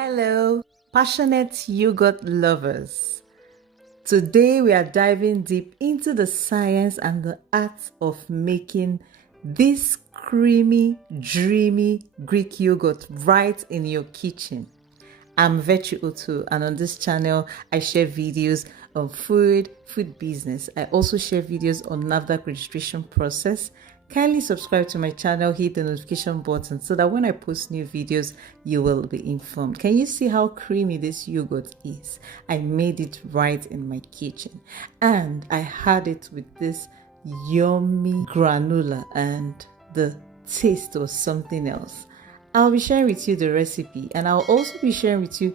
Hello, passionate yogurt lovers. Today we are diving deep into the science and the art of making this creamy, dreamy Greek yogurt right in your kitchen. I'm Virtue Otu, and on this channel I share videos on food business. I also share videos on NAFDAC registration process. Kindly subscribe to my channel, hit the notification button so that when I post new videos, you will be informed. Can you see how creamy this yogurt is? I made it right in my kitchen and I had it with this yummy granola, and the taste was something else. I'll be sharing with you the recipe, and I'll also be sharing with you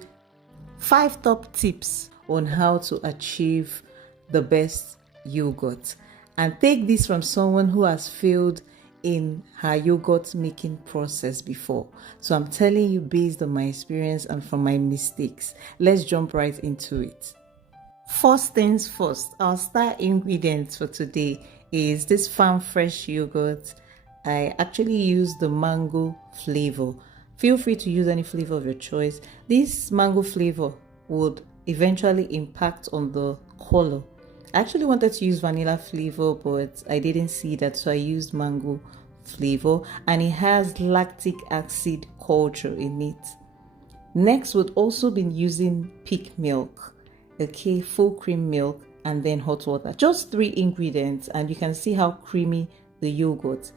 5 top tips on how to achieve the best yogurt. And take this from someone who has failed in her yogurt making process before. So I'm telling you based on my experience and from my mistakes. Let's jump right into it. First things first, our star ingredient for today is this farm fresh yogurt. I actually use the mango flavor. Feel free to use any flavor of your choice. This mango flavor would eventually impact on the color. I actually wanted to use vanilla flavor, but I didn't see that, so I used mango flavor, and it has lactic acid culture in it. Next, we've also been using peak milk, okay, full cream milk, and then hot water. Just 3 ingredients, and you can see how creamy the yogurt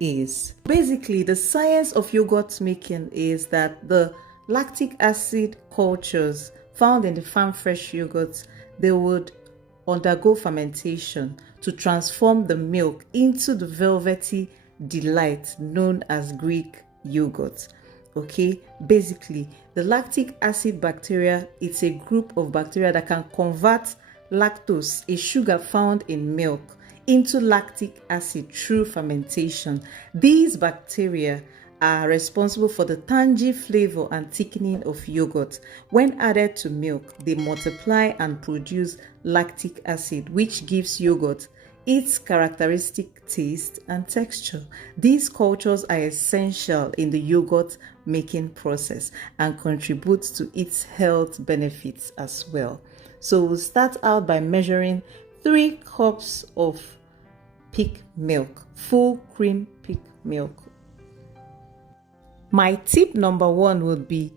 is. Basically, the science of yogurt making is that the lactic acid cultures found in the farm fresh yogurts, they would undergo fermentation to transform the milk into the velvety delight known as Greek yogurt. Okay, basically the lactic acid bacteria, it's a group of bacteria that can convert lactose, a sugar found in milk, into lactic acid through fermentation. These bacteria are responsible for the tangy flavor and thickening of yogurt. When added to milk, they multiply and produce lactic acid, which gives yogurt its characteristic taste and texture. These cultures are essential in the yogurt making process and contribute to its health benefits as well. So we'll start out by measuring 3 cups of peak milk, full cream peak milk. My tip number 1 would be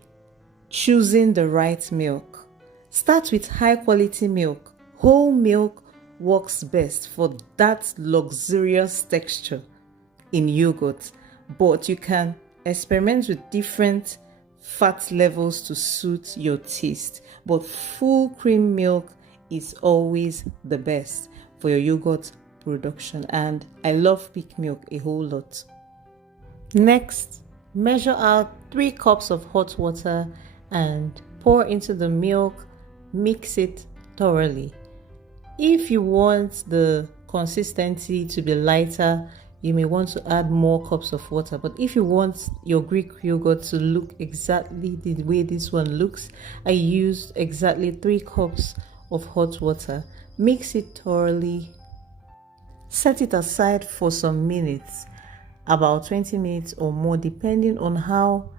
choosing the right milk. Start with high quality milk. Whole milk works best for that luxurious texture in yogurt, but you can experiment with different fat levels to suit your taste. But full cream milk is always the best for your yogurt production, and I love peak milk a whole lot. Next, measure out 3 cups of hot water and pour into the milk. Mix it thoroughly. If you want the consistency to be lighter, you may want to add more cups of water. But if you want your Greek yogurt to look exactly the way this one looks, I used exactly 3 cups of hot water. Mix it thoroughly. Set it aside for some minutes, about 20 minutes or more, depending on how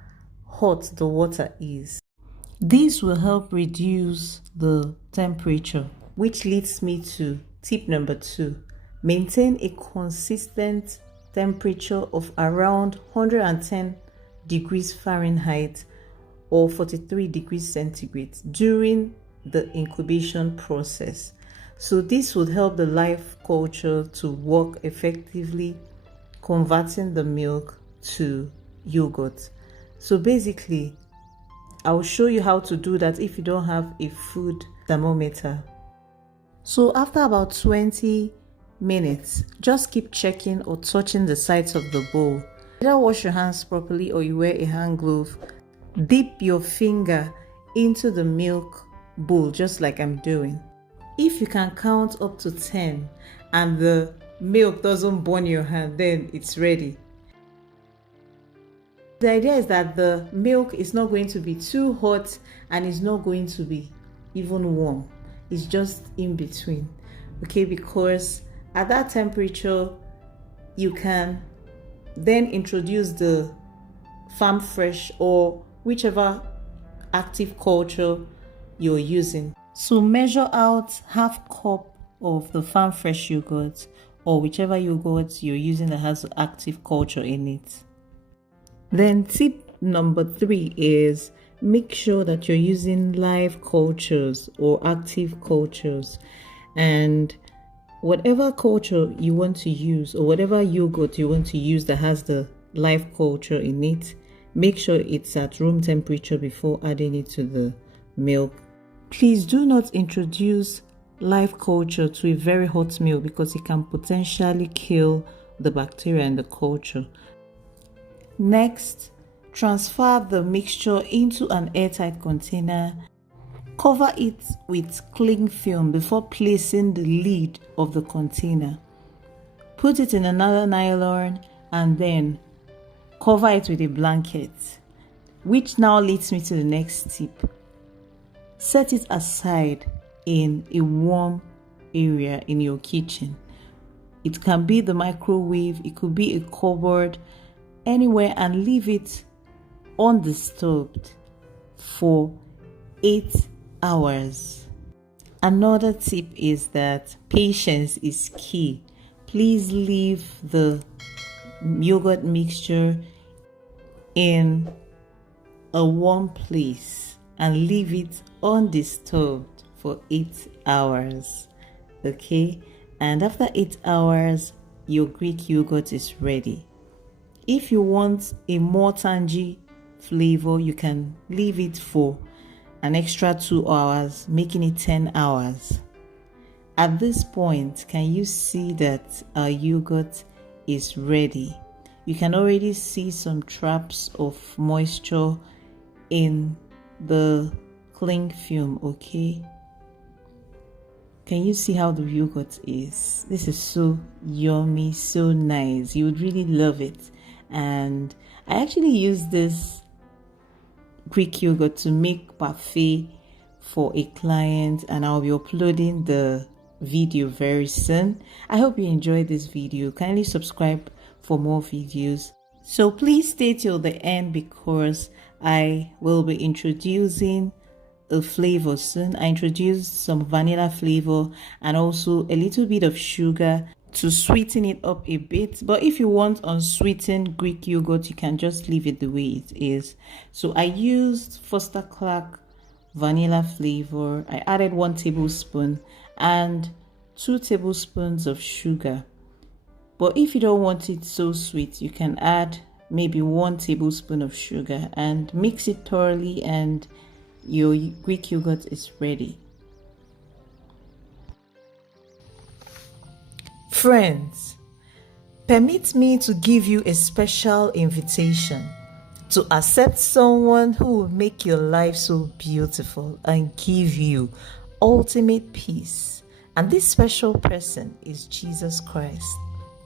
hot the water is. This will help reduce the temperature, which leads me to tip number 2. Maintain a consistent temperature of around 110 degrees Fahrenheit or 43 degrees centigrade during the incubation process. So this would help the life culture to work effectively, converting the milk to yogurt. So basically, I'll show you how to do that if you don't have a food thermometer. So after about 20 minutes, just keep checking or touching the sides of the bowl. Either wash your hands properly or you wear a hand glove. Dip your finger into the milk bowl just like I'm doing. If you can count up to 10 and the milk doesn't burn your hand, then it's ready. The idea is that the milk is not going to be too hot and it's not going to be even warm. It's just in between, okay? Because at that temperature, you can then introduce the farm fresh or whichever active culture you're using. So measure out half cup of the farm fresh yogurt or whichever yogurt you're using that has active culture in it. Then tip number 3 is make sure that you're using live cultures or active cultures. And whatever culture you want to use or whatever yogurt you want to use that has the live culture in it, make sure it's at room temperature before adding it to the milk. Please do not introduce live culture to a very hot milk because it can potentially kill the bacteria in the culture. Next, transfer the mixture into an airtight container. Cover it with cling film before placing the lid of the container. Put it in another nylon and then cover it with a blanket, which now leads me to the next tip. Set it aside in a warm area in your kitchen. It can be the microwave, it could be a cupboard, anywhere, and leave it undisturbed for 8 hours. Another tip is that patience is key. Please leave the yogurt mixture in a warm place and leave it undisturbed for 8 hours. Okay, and after 8 hours your Greek yogurt is ready. If you want a more tangy flavor, you can leave it for an extra 2 hours, making it 10 hours. At this point, can you see that our yogurt is ready? You can already see some traps of moisture in the cling film, okay? Can you see how the yogurt is? This is so yummy, so nice. You would really love it. And I actually use this Greek yogurt to make parfait for a client, and I'll be uploading the video very soon. I hope you enjoyed this video. Kindly subscribe for more videos. So please stay till the end because I will be introducing a flavor soon. I introduced some vanilla flavor and also a little bit of sugar to sweeten it up a bit. But if you want unsweetened Greek yogurt, you can just leave it the way it is. So I used Foster Clark vanilla flavor. I added 1 tablespoon and 2 tablespoons of sugar. But if you don't want it so sweet, you can add maybe 1 tablespoon of sugar and mix it thoroughly, and your Greek yogurt is ready. Friends, permit me to give you a special invitation to accept someone who will make your life so beautiful and give you ultimate peace. And this special person is Jesus Christ.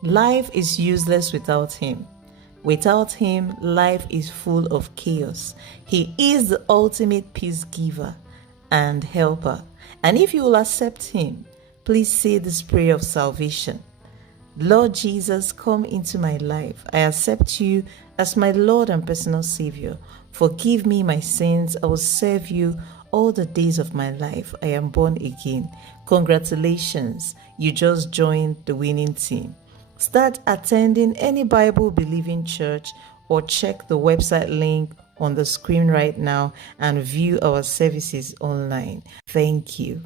Life is useless without him. Without him, life is full of chaos. He is the ultimate peace giver and helper. And if you will accept him, please say this prayer of salvation. Lord Jesus, come into my life. I accept you as my Lord and personal Savior. Forgive me my sins. I will serve you all the days of my life. I am born again. Congratulations, you just joined the winning team. Start attending any Bible-believing church or check the website link on the screen right now and view our services online. Thank you.